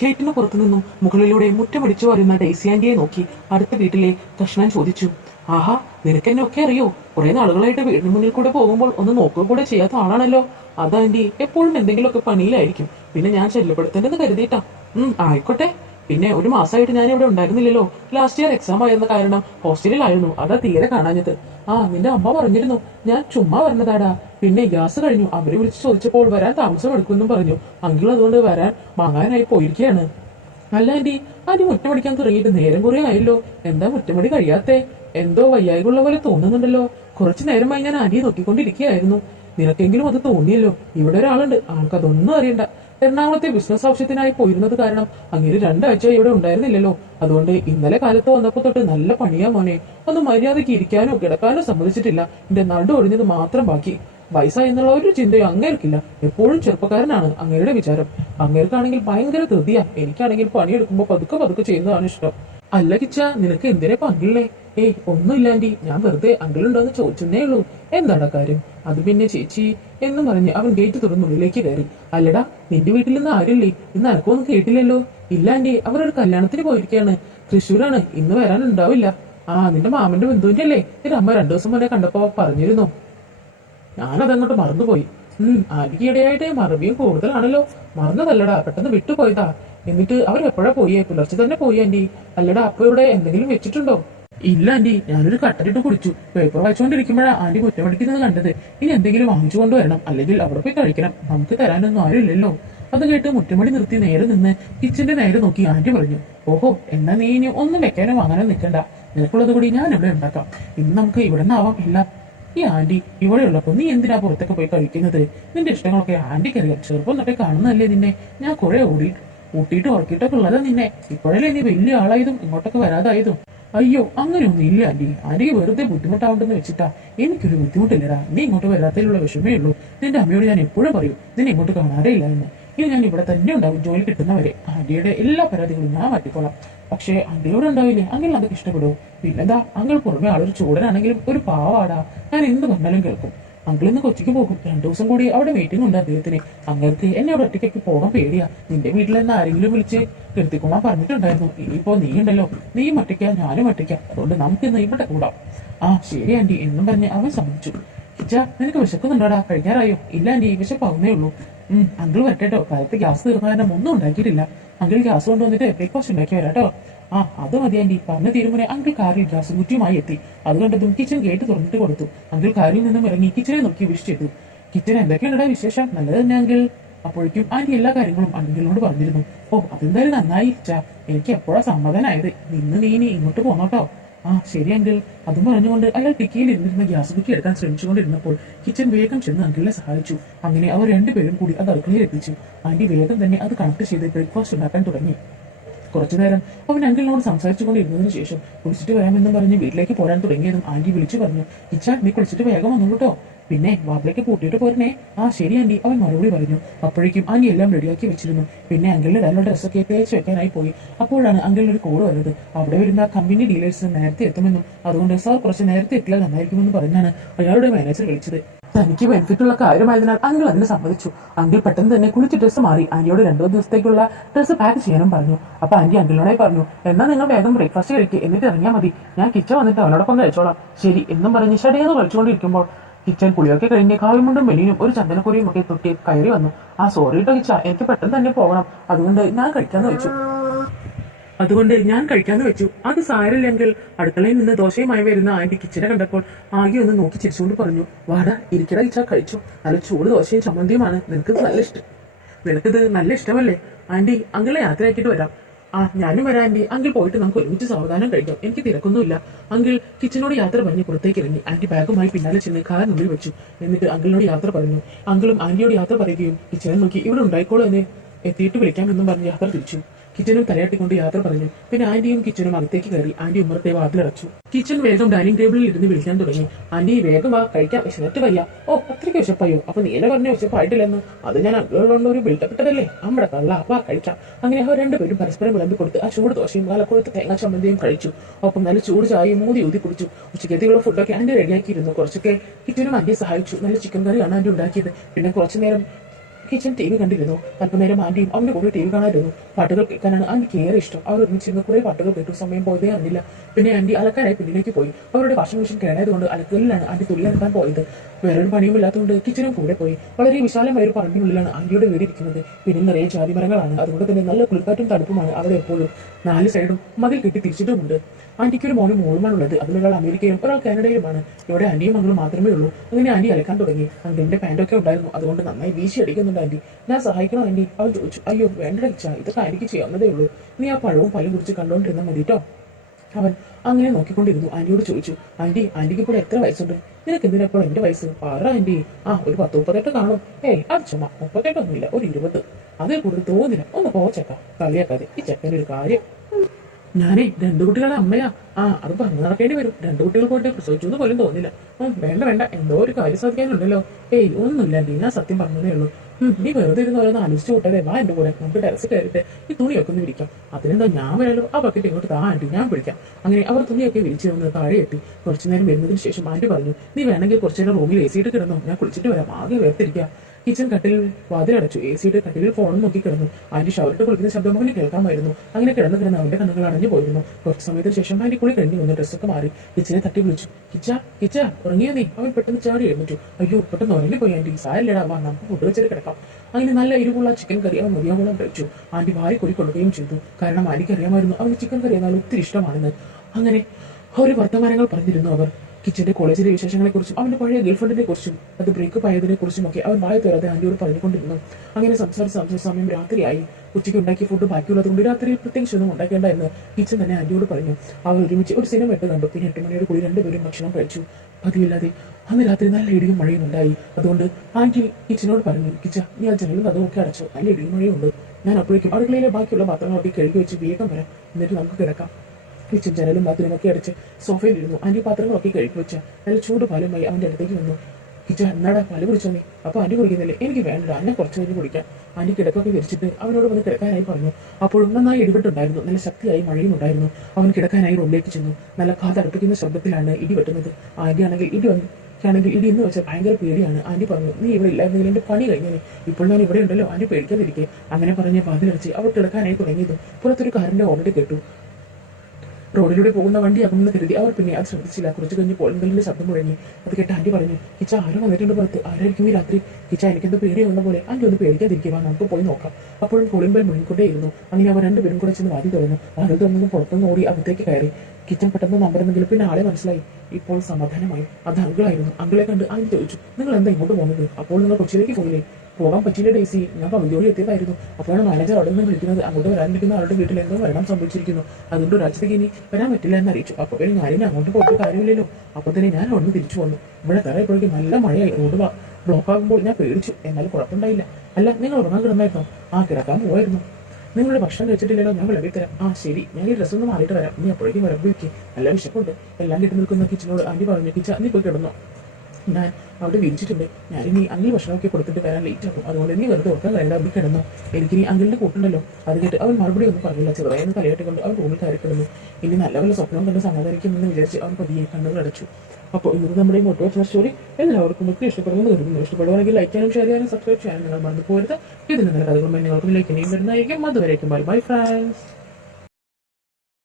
ഗേറ്റിന് പുറത്തു നിന്നും മുകളിലൂടെ മുറ്റമടിച്ചു വരുന്ന ഡെയ്സി ആന്റിയെ നോക്കി അടുത്ത വീട്ടിലെ കൃഷ്ണൻ ചോദിച്ചു. ആഹാ, നിനക്കെന്നെ ഒക്കെ അറിയോ? കുറെ നാളുകളായിട്ട് വീടിന് മുന്നിൽ കൂടെ പോകുമ്പോൾ ഒന്ന് നോക്കുക കൂടെ ചെയ്യാത്ത ആളാണല്ലോ. അതാന്റി എപ്പോഴും എന്തെങ്കിലുമൊക്കെ പണിയിലായിരിക്കും. പിന്നെ ഞാൻ ശല്യപ്പെടുത്തേണ്ടെന്ന് കരുതിയിട്ടാ. ആയിക്കോട്ടെ. പിന്നെ ഒരു മാസമായിട്ട് ഞാൻ ഇവിടെ ഉണ്ടായിരുന്നില്ലല്ലോ. ലാസ്റ്റ് ഇയർ എക്സാം ആയിരുന്ന കാരണം ഹോസ്റ്റലിലായിരുന്നു. അതാ തീരെ കാണാഞ്ഞത്. നിന്റെ അമ്മ പറഞ്ഞിരുന്നു. ഞാൻ ചുമ്മാ പറഞ്ഞതാടാ. പിന്നെ ഗ്യാസ് കഴിഞ്ഞു. അവരെ വിളിച്ച് ചോദിച്ചപ്പോൾ വരാൻ താമസം എടുക്കുമെന്നും പറഞ്ഞു. അങ്കിൾ അതുകൊണ്ട് വരാൻ വാങ്ങാനായി പോയിരിക്കുകയാണ്. അല്ല ആന്റി, ആന്റി മുറ്റമടിക്കാൻ തുടങ്ങിയിട്ട് നേരം കുറെ ആയല്ലോ. എന്താ മുറ്റമടി കഴിയാത്തെ? എന്തോ വയ്യായ്കുള്ള പോലെ തോന്നുന്നുണ്ടല്ലോ. കുറച്ചു നേരമായി ഞാൻ ആന്റിയെ നോക്കിക്കൊണ്ടിരിക്കുകയായിരുന്നു. നിനക്കെങ്കിലും അത് തോന്നിയല്ലോ. ഇവിടെ ഒരാളുണ്ട്, ആൾക്കതൊന്നും അറിയണ്ട. എറണാകുളത്തെ ബിസിനസ് ആവശ്യത്തിനായി പോയിരുന്നത് കാരണം അങ്ങനെ 2 ആഴ്ച ഇവിടെ ഉണ്ടായിരുന്നില്ലല്ലോ. അതുകൊണ്ട് ഇന്നലെ കാലത്ത് വന്നപ്പോ തൊട്ട് നല്ല പണിയാ മോനെ. ഒന്ന് മര്യാദയ്ക്ക് ഇരിക്കാനോ കിടക്കാനോ സമ്മതിച്ചിട്ടില്ല. എന്റെ നടു ഒഴിഞ്ഞത് മാത്രം ബാക്കി. വയസ്സായി എന്നുള്ള ഒരു ചിന്തയും അങ്ങേർക്കില്ല. എപ്പോഴും ചെറുപ്പക്കാരനാണ് അങ്ങേരുടെ വിചാരം. അങ്ങേർക്കാണെങ്കിൽ ഭയങ്കര ധൃതിയാ. എനിക്കാണെങ്കിൽ പണിയെടുക്കുമ്പോ പതുക്കെ പതുക്കെ ചെയ്യുന്നതാണ് ഇഷ്ടം. അല്ല കിച്ച, നിനക്ക് എന്തിനാ പങ്കിള്ളേ? ഒന്നുമില്ല ആന്റി, ഞാൻ വെറുതെ അങ്കിളുണ്ടോന്ന് ചോദിച്ചെന്നേ ഉള്ളൂ. എന്താടാ കാര്യം? അത് പിന്നെ ചേച്ചി എന്നും പറഞ്ഞ് അവൻ ഗേറ്റ് തുറന്നുള്ളിലേക്ക് കയറി. അല്ലടാ, നിന്റെ വീട്ടിൽ നിന്ന് ആരില്ലേ? ഇന്ന് അനക്കൊന്നും കേട്ടില്ലല്ലോ. ഇല്ല ആന്റി, അവരൊരു കല്യാണത്തിന് പോയിരിക്കുകയാണ്. തൃശ്ശൂരാണ്. ഇന്ന് വരാനുണ്ടാവില്ല. നിന്റെ മാമന്റെ ബന്ധുവിന്റെ അല്ലേ? നിന്റെ അമ്മ 2 ദിവസം മുന്നേ കണ്ടപ്പോ പറഞ്ഞിരുന്നു. ഞാനതങ്ങോട്ട് മറന്നുപോയി. ആന്റിക്ക് ഇടയായിട്ട് മറവിയും കൂടുതലാണല്ലോ. മറന്നതല്ലടാ, പെട്ടെന്ന് വിട്ടുപോയതാ. എന്നിട്ട് അവരെപ്പോഴാ പോയേ? പുലർച്ചെ തന്നെ പോയി ആന്റി. അല്ലടാ, അപ്പൊ ഇവിടെ എന്തെങ്കിലും വെച്ചിട്ടുണ്ടോ? ഇല്ല ആന്റി, ഞാനൊരു കട്ടലിട്ട് കുടിച്ചു. പേപ്പർ വായിച്ചുകൊണ്ടിരിക്കുമ്പോഴാ ആന്റി കുറ്റമടിക്കുന്നത് കണ്ടത്. ഇനി എന്തെങ്കിലും വാങ്ങിച്ചു കൊണ്ടുവരണം, അല്ലെങ്കിൽ അവിടെ പോയി കഴിക്കണം. നമുക്ക് തരാനൊന്നും ആരുമില്ലല്ലോ. അത് കേട്ട് മുറ്റമടി നിർത്തി നേരെ നിന്ന് കിച്ചന്റെ നേരെ നോക്കി ആന്റി പറഞ്ഞു. ഓഹോ, എന്നാ നീ ഇനി ഒന്നും വെക്കാനോ വാങ്ങാനോ നിൽക്കണ്ട. നിനക്കുള്ളത് കൂടി ഞാൻ ഇവിടെ ഉണ്ടാക്കാം. ഇന്ന് നമുക്ക് ഇവിടെ നിന്നാവാം എല്ലാം. ഈ ആന്റി ഇവിടെ ഉള്ളപ്പോ നീ എന്തിനാ പുറത്തൊക്കെ പോയി കഴിക്കുന്നത്? നിന്റെ ഇഷ്ടങ്ങളൊക്കെ ആന്റിക്ക് അറിയാം. ചെറുപ്പം തൊട്ടേ കാണുന്നതല്ലേ നിന്നെ. ഞാൻ കുറെ ഊട്ടിയിട്ട് ഉറക്കിയിട്ടൊക്കെ ഉള്ളതാ നിന്നെ. ഇപ്പോഴല്ലേ നീ വലിയ ആളായതും ഇങ്ങോട്ടൊക്കെ വരാതായതും. അയ്യോ, അങ്ങനെയൊന്നും ഇല്ല ആന്റി. ആന്റിക്ക് വെറുതെ ബുദ്ധിമുട്ടാവണ്ടെന്ന് വെച്ചിട്ടാ. എനിക്കൊരു ബുദ്ധിമുട്ടില്ലടാ. നീ ഇങ്ങോട്ട് വരാത്തതിലുള്ള വിഷമേ ഉള്ളൂ. നിന്റെ അമ്മയോട് ഞാൻ എപ്പോഴും പറയും നിന്നെ ഇങ്ങോട്ട് കാണാറേ ഇല്ല എന്ന്. ഇനി ഞാൻ ഇവിടെ തന്നെ ഉണ്ടാവും ജോലി കിട്ടുന്നവരെ. ആന്റിയുടെ എല്ലാ പരാതികളും ഞാൻ മാറ്റിക്കോളാം. പക്ഷേ അങ്കിളോട് ഉണ്ടാവില്ലേ? അങ്കിൾ അതൊക്കെ ഇഷ്ടപ്പെടുമോ? പിന്നെന്താ, അങ്കിൾ പുറമെ ആളൊരു ചൂടനാണെങ്കിലും ഒരു പാവാടാ. ഞാൻ എന്ത് പറഞ്ഞാലും കേൾക്കും. അങ്കിൾ ഇന്ന് കൊച്ചിക്ക് പോകും. 2 ദിവസം കൂടി അവിടെ മീറ്റിംഗ് ഉണ്ട് അദ്ദേഹത്തിന്. അങ്ങേർക്ക് എന്നെ അവിടെ ഒറ്റയ്ക്ക് പോകാൻ പേടിയാ. നിന്റെ വീട്ടിൽ നിന്ന് ആരെങ്കിലും വിളിച്ച് നിർത്തിക്കോളാൻ പറഞ്ഞിട്ടുണ്ടായിരുന്നു. ഇനിയിപ്പോ നീ ഉണ്ടല്ലോ, നീയും ഒറ്റയ്ക്കാ ഞാനും ഒറ്റയ്ക്കാ. അതുകൊണ്ട് നമുക്ക് ഇന്ന് ഇവിടെ കൂടാം. ശരി ആന്റി എന്നും പറഞ്ഞ് അവൻ സമ്മതിച്ചു. കിച്ച, നിനക്ക് വിശക്കുന്നുണ്ടോടാ? കഴിക്കാറായോ? ഇല്ല ആന്റി, വിശപ്പാവുന്നേ ഉള്ളൂ. അങ്കിൾ വരട്ടോ. കാലത്ത് ഗ്യാസ് തീർന്ന കാരണം ഒന്നും ഉണ്ടാക്കിയിട്ടില്ല. അങ്കിൾ ഗ്യാസ് കൊണ്ടുവന്നിട്ട് ബ്രേക്ക്ഫാസ്റ്റ് ഉണ്ടാക്കി വരാട്ടോ. അത് മതി ആന്റി. പറഞ്ഞു തീരുമാനം അങ്കിൾ കാറിൽ ഗ്യാസ് കുറ്റിയുമായി എത്തി. അതുകൊണ്ടതും കിച്ചൺ ഗേറ്റ് തുറന്നിട്ട് കൊടുത്തു. അങ്കിൾ കാറിൽ നിന്നും ഇറങ്ങി കിച്ചനെ നോക്കി വിഷ് ചെയ്തു. കിച്ചൻ എന്തൊക്കെയുണ്ടാ വിശേഷം? നല്ലത് തന്നെ അങ്കിൾ. അപ്പോഴേക്കും ആന്റി എല്ലാ കാര്യങ്ങളും അങ്കിളിനോട് പറഞ്ഞിരുന്നു. അതെന്തായാലും നന്നായി കിച്ച. എനിക്ക് എപ്പോഴാ സമ്മതനായത്. നീ ഇങ്ങോട്ട് പോന്നോട്ടോ. ശരി അങ്കിൾ. അതും പറഞ്ഞുകൊണ്ട് അയാൾ ടിക്കിയിൽ ഇരുന്നിരുന്ന ഗ്യാസ് കുറ്റി എടുക്കാൻ ശ്രമിച്ചുകൊണ്ടിരുന്നപ്പോൾ കിച്ചൻ വേഗം ചെന്ന് അങ്കിളിനെ സഹായിച്ചു. അങ്ങനെ അവർ 2 പേരും കൂടി അത് അടുക്കളയിൽ എത്തിച്ചു. ആന്റി വേഗം തന്നെ അത് കണക്ട് ചെയ്ത് ബ്രേക്ക്ഫാസ്റ്റ് ഉണ്ടാക്കാൻ തുടങ്ങി. കുറച്ചുനേരം അവൻ അങ്കിളിനോട് സംസാരിച്ചുകൊണ്ടിരുന്നതിന് ശേഷം കുളിച്ചിട്ട് വരാമെന്നും പറഞ്ഞ് വീട്ടിലേക്ക് പോരാൻ തുടങ്ങിയതും ആന്റി വിളിച്ചു പറഞ്ഞു. കിച്ച, നീ കുളിച്ചിട്ട് വേഗം വന്നു കേട്ടോ. പിന്നെ വാപ്പിലേക്ക് പൂട്ടിയിട്ട് പോരണേ. ശരി ആന്റി, അവൻ മറുപടി പറഞ്ഞു. അപ്പോഴേക്കും ആന്റി എല്ലാം റെഡിയാക്കി വെച്ചിരുന്നു. പിന്നെ അങ്കിളിന്റെ ഇടാനുള്ള ഡ്രസ്സൊക്കെ തേച്ച് വെക്കാനായി പോയി. അപ്പോഴാണ് അങ്കിളിന് ഒരു കോൾ വരുന്നത്. അവിടെ വരുന്ന കമ്പനി ഡീലേഴ്സ് നേരത്തെ എത്തുമെന്നും അതുകൊണ്ട് സാർ കുറച്ച് നേരത്തെ എത്തിയാൽ നന്നായിരിക്കുമെന്ന് പറഞ്ഞാണ് അയാളുടെ മാനേജർ വിളിച്ചത്. തനിക്ക് ബെനിഫിറ്റ് ഉള്ള കാര്യമായതിനാൽ അങ്കിൾ അതിന് സമ്മതിച്ചു. അങ്കിൾ പെട്ടെന്ന് തന്നെ കുളിച്ച് ഡ്രസ്സ് മാറി ആന്റിയോട് 2 ദിവസത്തേക്കുള്ള ഡ്രസ്സ് പാക്ക് ചെയ്യാനും പറഞ്ഞു. അപ്പൊ ആന്റി അങ്കിളിനോടായി പറഞ്ഞു, എന്നാ നിങ്ങൾ വേഗം ബ്രേക്ക്ഫാസ്റ്റ് കഴിക്കുക, എന്നിട്ട് ഇറങ്ങിയാൽ മതി. ഞാൻ കിച്ചൺ വന്നിട്ട് അവനോടൊപ്പം കഴിച്ചോളാം. ശരി എന്നും പറഞ്ഞ് ഷടയെന്ന് കളിച്ചുകൊണ്ടിരിക്കുമ്പോൾ കിച്ചൻ കുളിയൊക്കെ കഴിഞ്ഞ് കാവിമുണ്ടും വെളിയും ഒരു ചന്ദനക്കുറിയും ഒക്കെ തൊട്ടി കയറി വന്നു. സോറി കേട്ടോ കിച്ച, എനിക്ക് പെട്ടെന്ന് തന്നെ പോകണം. അതുകൊണ്ട് ഞാൻ കഴിക്കാന്ന് വെച്ചു. അത് സാരമില്ലെങ്കിൽ. അടുക്കളയിൽ നിന്ന് ദോശയുമായി വരുന്ന ആന്റി കിച്ചനെ കണ്ടപ്പോൾ ആകെ ഒന്ന് നോക്കി ചിരിച്ചുകൊണ്ട് പറഞ്ഞു. വാടാ, ഇരിക്കട കിച്ച, കഴിച്ചു. നല്ല ചൂട് ദോശയും ചമ്മന്തിയുമാണ്. നിനക്കിത് നല്ല ഇഷ്ടമല്ലേ? ആന്റി, അങ്കിളെ യാത്രയാക്കിയിട്ട് വരാം. ഞാനും വരാം ആന്റി. അങ്കിൾ പോയിട്ട് നമുക്ക് ഒരുമിച്ച് സാവധാനം കഴിക്കാം. എനിക്ക് തിരക്കൊന്നുമില്ല. അങ്കിൾ കിച്ചനോട് യാത്ര പറഞ്ഞ് പുറത്തേക്ക് ഇറങ്ങി. ആന്റി ബാഗുമായി പിന്നാലെ ചെന്ന് കാറിനുള്ളിൽ വെച്ചു. എന്നിട്ട് അങ്കിളിനോട് യാത്ര പറഞ്ഞു. അങ്കിളും ആന്റിയോട് യാത്ര പറയുകയും കിച്ചനെ നോക്കി ഇവിടെ ഉണ്ടായിക്കോളൂ എന്നെ എത്തിയിട്ട് വിളിക്കാമെന്നും പറഞ്ഞ് യാത്ര തിരിച്ചു. കിച്ചനും തലയാട്ടിക്കൊണ്ട് യാത്ര പറഞ്ഞു. പിന്നെ ആന്റിയും കിച്ചനും അകത്തേക്ക് കയറി. ആന്റി ഉമ്മറത്തെ വാതിലടച്ചു. കിച്ചൻ വേഗം ഡൈനിങ് ടേബിളിൽ ഇരുന്ന് വിളിക്കാൻ തുടങ്ങി. ആന്റി വേഗം കഴിക്കാം, വിശന്നിട്ട് വയ്യ. അത്രയ്ക്ക് വിശപ്പായോ? അപ്പൊ നീ എന്നെ പറഞ്ഞ വിശപ്പായിട്ടില്ലെന്ന്? അത് ഞാൻ അങ്കിളുകൊണ്ട് ഒരു ബിൽഡപ്പ് ഇട്ടതല്ലേ? അമ്മടെ കള്ള, കഴിക്കാം. അങ്ങനെ അവർ 2 പേരും പരസ്പരം വിളമ്പി കൊടുത്ത് ആ ചൂട് ദോശയും കാലക്കൊഴുത്ത് തേങ്ങാ ചമ്മന്തിയും കഴിച്ചു. ഒപ്പം നല്ല ചൂട് ചായയും ഊതി കുടിച്ചു. ഉച്ചക്കത്തേക്കുള്ള ഫുഡൊക്കെ ആന്റി റെഡിയാക്കിയിരുന്നു. കുറച്ചൊക്കെ കിച്ചനും ആന്റിയെ സഹായിച്ചു. നല്ല ചിക്കൻ കറിയാണ് ആന്റി ഉണ്ടാക്കിയത്. പിന്നെ കുറച്ചു നേരം കിച്ചൻ ടി വി കണ്ടിരുന്നു. അല്പനേരം ആന്റിയും അവന്റെ കൂടെ ടി വി കാണാതിരുന്നു. പാട്ടുകൾ കേൾക്കാനാണ് ആന്റിക്ക് ഏറെ ഇഷ്ടം. അവർ ഒരുമിച്ചിരുന്ന് കുറെ പാട്ടുകൾ കേട്ടു. സമയം പോയതേ അറിഞ്ഞില്ല. പിന്നെ ആന്റി അലക്കാനായി പിന്നിലേക്ക് പോയി. അവരുടെ വാഷിംഗ് മെഷീൻ കേടായതുകൊണ്ട് അലക്കലിലാണ് ആന്റി തുള്ളിയെടുക്കാൻ പോയത്. വേറൊരു പണിയും ഇല്ലാത്തതുകൊണ്ട് കിച്ചനും കൂടെ പോയി. വളരെ വിശാലമായ ഒരു പറമ്പിനുള്ളിലാണ് ആന്റിയുടെ വീട് ഇരിക്കുന്നത്. പിന്നെ നിറയെ ജാതി മരങ്ങളാണ്. അതുകൊണ്ട് തന്നെ നല്ല കുളിർക്കാറ്റും തണുപ്പുമാണ് അവിടെ എപ്പോഴും. 4 സൈഡും മതിൽ കെട്ടി തിരിച്ചിട്ടുമുണ്ട്. ആന്റിക്ക് ഒരു മോനും മോളുമാണുള്ളത്. അതിലൊരാൾ അമേരിക്കയിലും ഒരാൾ കാനഡയിലുമാണ്. ഇവിടെ ആന്റിയും മകളും മാത്രമേ ഉള്ളൂ. അങ്ങനെ ആന്റി അലക്കാൻ തുടങ്ങി. അങ്കിളിന്റെ പാൻറ്റൊക്കെ ഉണ്ടായിരുന്നു. അതുകൊണ്ട് നന്നായി വീശി അടിക്കുന്നുണ്ട് ആന്റി. ഞാൻ സഹായിക്കണോ ആന്റി? അവൾ ചോദിച്ചു. അയ്യോ വേണ്ട ഇച്ച, ഇതൊക്കെ ആന്റിക്ക് ചെയ്യാവുന്നതേ ഉള്ളൂ. നീ ആ പഴവും പല്ലും കുറിച്ച് കണ്ടോണ്ടിരുന്നാൽ മതിട്ടോ. അവൻ അങ്ങനെ നോക്കിക്കൊണ്ടിരുന്നു. ആന്റിയോട് ചോദിച്ചു, ആന്റിക്ക് ഇപ്പോൾ എത്ര വയസ്സുണ്ട്? നിനക്ക് എന്തിനെപ്പോൾ എന്റെ വയസ്സ്? പറ ആന്റി. ഒരു 10-38 കാണും. അത് ചുമ 38ഒന്നുമില്ല, ഒരു 20. അതിൽ കൂടുതൽ തോന്നില്ല. ഒന്ന് പോച്ചേക്ക കളിയാക്കാതെ. ഈ ചെക്കൻ്റെ ഒരു കാര്യം. ഞാനേ 2 കുട്ടികളുടെ അമ്മയാ. അത് പറഞ്ഞു നടക്കേണ്ടി വരും. 2 കുട്ടികൾ പോയിട്ട് പ്രസവിച്ചു എന്ന് പോലും തോന്നില്ല. വേണ്ട, എന്തോ ഒരു കാര്യം സാധിക്കാനുണ്ടല്ലോ. ഒന്നുമില്ല ആന്റി, ഞാൻ സത്യം പറഞ്ഞതേ ഉള്ളൂ. നീ വെറുതെ ഇരുന്ന് ഓരോന്ന് ആലോചിച്ച് കൂട്ടാതെ വാ എന്റെ കൂടെ. നമുക്ക് ടെറസ് കയറിയിട്ട് ഈ തുണിയൊക്കെ ഒന്ന് വിരിക്കാം. അതിനെന്താ, ഞാൻ വരാലോ. ആ ബക്കറ്റ് ഇങ്ങോട്ട് താ ആന്റി, ഞാൻ പിടിക്കാം. അങ്ങനെ അവർ തുണിയൊക്കെ വിരിച്ച് വന്ന് താഴെ എത്തി. കുറച്ചു നേരം വരുന്നതിന് ശേഷം ആന്റി പറഞ്ഞു, നീ വേണമെങ്കിൽ കുറച്ചു നേരം റൂമിൽ AC ഇട്ട് കിടന്നോ, ഞാൻ കുളിച്ചിട്ട് വരാം. ആകെ വേർതിരിക്കുക. കിച്ചൺ കട്ടിലിൽ വാതിലടച്ചു. AC ഇട്ട് കട്ടിലിൽ ഫോണും നോക്കി കിടന്നു. ആന്റി ഷവറിട്ട് കുളിക്കുന്ന ശബ്ദം അവന് കേൾക്കാമായിരുന്നു. അങ്ങനെ കിടന്ന് അവന്റെ കണ്ണുകൾ അടഞ്ഞു പോയിരുന്നു. കുറച്ച് സമയത്തിന് ശേഷം ആന്റി കുളി കഴിഞ്ഞ് വന്ന് ഡ്രസ്സൊക്കെ മാറി കിച്ചനെ തട്ടി വിളിച്ചു. കിച്ച ഉറങ്ങിയോ നീ? അവൻ പെട്ടെന്ന് ചാടി എഴുന്നിട്ടു. അയ്യോ പെട്ടെന്ന് ഉറങ്ങിപ്പോയി ആന്റി. സാരല്ലേടാ, വാ നമുക്ക് ഫുഡ് വെച്ചിട്ട് കിടക്കാം. അങ്ങനെ നല്ല എരിവുള്ള ചിക്കൻ കറി അവൻ മതിയാവോളം കഴിച്ചു. ആന്റി വാരി കൊള്ളുകയും ചെയ്തു. കാരണം ആന്റിക്ക് അറിയാമായിരുന്നു അവന് ചിക്കൻ കറി എന്നാൽ ഒത്തിരി ഇഷ്ടമാണെന്ന്. അങ്ങനെ ഒരു വർത്തമാനങ്ങൾ പറഞ്ഞിരുന്നു അവർ. കിച്ചന്റെ കോളേജിലെ വിശേഷങ്ങളെക്കുറിച്ചും അവന്റെ പഴയ ഗേൾഫ്രണ്ടിനെ കുറിച്ചും അത് ബ്രേക്കപ്പ് ആയതിനെ കുറിച്ചും ഒക്കെ അവൻ വായ തുറന്ന് ആന്റിയോട് പറഞ്ഞുകൊണ്ടിരുന്നു. അങ്ങനെ സംസാരിച്ച സമയം രാത്രിയായി. ഉച്ചയ്ക്ക് ഉണ്ടാക്കിയ ഫുഡ് ബാക്കിയുള്ളതുകൊണ്ട് രാത്രിയിൽ പ്രത്യേകിച്ച് ഒന്നും ഉണ്ടാക്കേണ്ട എന്ന് കിച്ചൻ തന്നെ ആന്റിയോട് പറഞ്ഞു. അവർ ഒരുമിച്ച് ഒരു സിനിമ ഇട്ട് കണ്ടു. പിന്നെ 8 മണിയോട് കൂടി 2 പേരും ഭക്ഷണം കഴിച്ചു. പതിവില്ലാതെ അന്ന് രാത്രി നല്ല ഇടിയും മഴയും ഉണ്ടായി. അതുകൊണ്ട് ആന്റി കിച്ചനോട് പറഞ്ഞു, കിച്ച നീ ആ ജനലും അതുമൊക്കെ അടച്ചു. നല്ല ഇടിയും മഴയും ഉണ്ട്. ഞാൻ അപ്പോഴേക്കും അടുക്കളയിലെ ബാക്കിയുള്ള പാത്രങ്ങളൊക്കെ കഴുകി വെച്ച് വേഗം വരാം. എന്നിട്ട് നമുക്ക് കിടക്കാം. കിച്ചൻ ജനലും ബാത്റൂമൊക്കെ അടിച്ച് സോഫയിലിരുന്നു. ആന്റി പാത്രങ്ങളൊക്കെ കഴുകി വെച്ച നല്ല ചൂട് പാലുമായി അവന്റെ അടുത്തേക്ക് വന്നു. കിച്ച എന്നാടാ പാല് കുടിച്ചോ നീ? അപ്പൊ ആന്റി കുടിക്കുന്നില്ലേ? എനിക്ക് വേണ്ട, എന്നെ കുറച്ച് കഴിഞ്ഞ് കുടിക്കാം. ആന്റി കിടക്കൊക്കെ വിരിച്ചിട്ട് അവനോട് വന്ന് കിടക്കാനായി പറഞ്ഞു. അപ്പോഴും നന്നായി ഇടിവെട്ടുണ്ടായിരുന്നു. നല്ല ശക്തിയായി മഴയും ഉണ്ടായിരുന്നു. അവൻ കിടക്കാനായി റൂമിലേക്ക് ചെന്നു. നല്ല കാതടുപ്പിക്കുന്ന ശബ്ദത്തിലാണ് ഇടി വെട്ടുന്നത്. ആന്റി ആണെങ്കിൽ ഇടി എന്ന് വെച്ചാൽ ഭയങ്കര പേടിയാണ്. ആന്റി പറഞ്ഞു, നീ ഇവിടെ ഇല്ലായിരുന്നെങ്കിൽ എന്റെ പണി കഴിഞ്ഞേ. ഇപ്പോൾ ഞാൻ ഇവിടെ ഉണ്ടല്ലോ, ആന്റി പേടിക്കാതിരിക്കെ. അങ്ങനെ പറഞ്ഞ് വാതിലടച്ച് അവൾ കിടക്കാനായി തുടങ്ങിയതും പുറത്തൊരു കാറിന്റെ ഓൾറെഡി കേട്ടു. റോഡിലൂടെ പോകുന്ന വണ്ടിയാകുമെന്ന് കരുതി അവർ പിന്നെ അത് ശ്രദ്ധിച്ചില്ല. കുറച്ച് കഴിഞ്ഞപ്പോൾ എന്തെങ്കിലും ശബ്ദം മുഴങ്ങി. അത് കേട്ട് ആന്റി പറഞ്ഞു, കിച്ച ആരും വന്നിട്ടുണ്ട് പുറത്ത്. ആരായിരിക്കും ഈ രാത്രി? കിച്ച എനിക്കെന്തോ പേടിയാവുന്ന പോലെ. ആന്റി ഒന്ന് പേടിക്കാതിരിക്കുക, നമുക്ക് പോയി നോക്കാം. അപ്പോഴും കോളിംഗ് ബെൽ മുഴുകൊണ്ടേയിരുന്നു. അങ്ങനെ അവർ 2 പേരും കൂടെ ചെന്ന് വാതി തുറന്നു. വാതിൽ തുറന്നു പുറത്തുനിന്ന് ഓടി അകത്തേക്ക് കയറി. കിച്ചൻ പെട്ടെന്ന് നമ്പരെന്നെങ്കിലും പിന്നെ ആളെ മനസ്സിലായി. ഇപ്പോൾ സമാധാനമായി. അത് അങ്കിളായിരുന്നു. അങ്കിളെ കണ്ട് ആന്റി ചോദിച്ചു, നിങ്ങൾ എന്താ ഇങ്ങോട്ട് പോകുന്നത്? അപ്പോൾ നിങ്ങൾ കൊച്ചിയിലേക്ക് പോയില്ലേ? പോകാൻ പറ്റിയില്ല ഡേസി, ഞാൻ പകുതിയോടെ എത്തിയതായിരുന്നു. അപ്പോഴാണ് മാനേജർ അവിടെ നിന്ന് വിളിക്കുന്നത്. അങ്ങോട്ട് വരാനിരിക്കുന്ന ആളുടെ വീട്ടിൽ എന്തോ മരണം സംഭവിച്ചിരിക്കുന്നു. അതുകൊണ്ട് ഒരാഴ്ചത്തേക്ക് ഇനി വരാൻ പറ്റില്ല എന്ന് അറിയിച്ചു. അപ്പോൾ ഞാനിനി അങ്ങോട്ട് പോയിട്ട് കാര്യമില്ലല്ലോ. അപ്പോൾ തന്നെ ഞാൻ അവിടെ നിന്ന് തിരിച്ചു വന്നു. ഇവിടെ തറയപ്പോഴേക്കും നല്ല മഴയായി. റോഡ് ബ്ലോക്ക് ആകുമ്പോൾ ഞാൻ പേടിച്ചു. എന്നാലും കുഴപ്പമുണ്ടായില്ല. അല്ല, നിങ്ങൾ ഉറങ്ങാൻ കിടന്നായിരുന്നോ? കിടക്കാൻ പോവായിരുന്നു. നിങ്ങളുടെ ഭക്ഷണം കഴിച്ചിട്ടില്ലല്ലോ, ഞാൻ വിളമ്പി തരാം. ശരി, ഞാൻ ഈ ഡ്രസ്സൊന്ന് മാറിയിട്ട് വരാം. നീ അപ്പോഴേക്കും വിളമ്പി വയ്ക്കും. നല്ല വിശപ്പുണ്ട്. എല്ലാം കിട്ടി നിൽക്കുന്ന കിച്ചനോട് ആന്റി പറഞ്ഞു, കിച്ച നീ പോയി കിടന്നോ, ഞാൻ അവിടെ വിരിച്ചിട്ടുണ്ട്. ഞാനിനി അങ്കിൾ ഭക്ഷണമൊക്കെ കൊടുത്തിട്ട് വരാൻ ലേറ്റ് ആകും. അതുകൊണ്ട് നീ വെറുതെ ഓർക്കാൻ കഴിയില്ല, അവിടെ കിടന്നോ. എനിക്കിനി അങ്കിളിന്റെ കൂട്ടുണ്ടല്ലോ. അത് കേട്ട് അവൻ മറുപടി ഒന്നും പറഞ്ഞില്ല. ചെറുതായെന്ന് തലയാട്ടി കൊണ്ട് അവൻ റൂമിൽ കയറി കിടന്നു. ഇനി നല്ല വല്ല സ്വപ്നം കണ്ട് സമാധാനിക്കുമെന്ന് വിചാരിച്ച് അവൻ പതിയെ കണ്ണുകൾ അടച്ചു. അപ്പോൾ ഇന്നത്തെ നമ്മുടെ ഈ മോട്ടിവേഷണൽ സ്റ്റോറി എല്ലാവർക്കും ഒത്തിരി ഇഷ്ടപ്പെടുമെന്ന് കരുതുന്നു. ഇഷ്ടപ്പെടുവാണെങ്കിൽ ലൈക്ക് ചെയ്യാനും ഷെയർ ചെയ്യാനും സബ്സ്ക്രൈബ് ചെയ്യാനും നിങ്ങൾ മറന്നു പോരുത്. ഇതിന് നല്ല കഥകളുമായി നിങ്ങൾക്ക് ലൈക്ക് ഇനിയും വരുന്നതായിരിക്കും. അതുവരേക്കും ബൈ ബൈ ഫ്രണ്ട്സ്.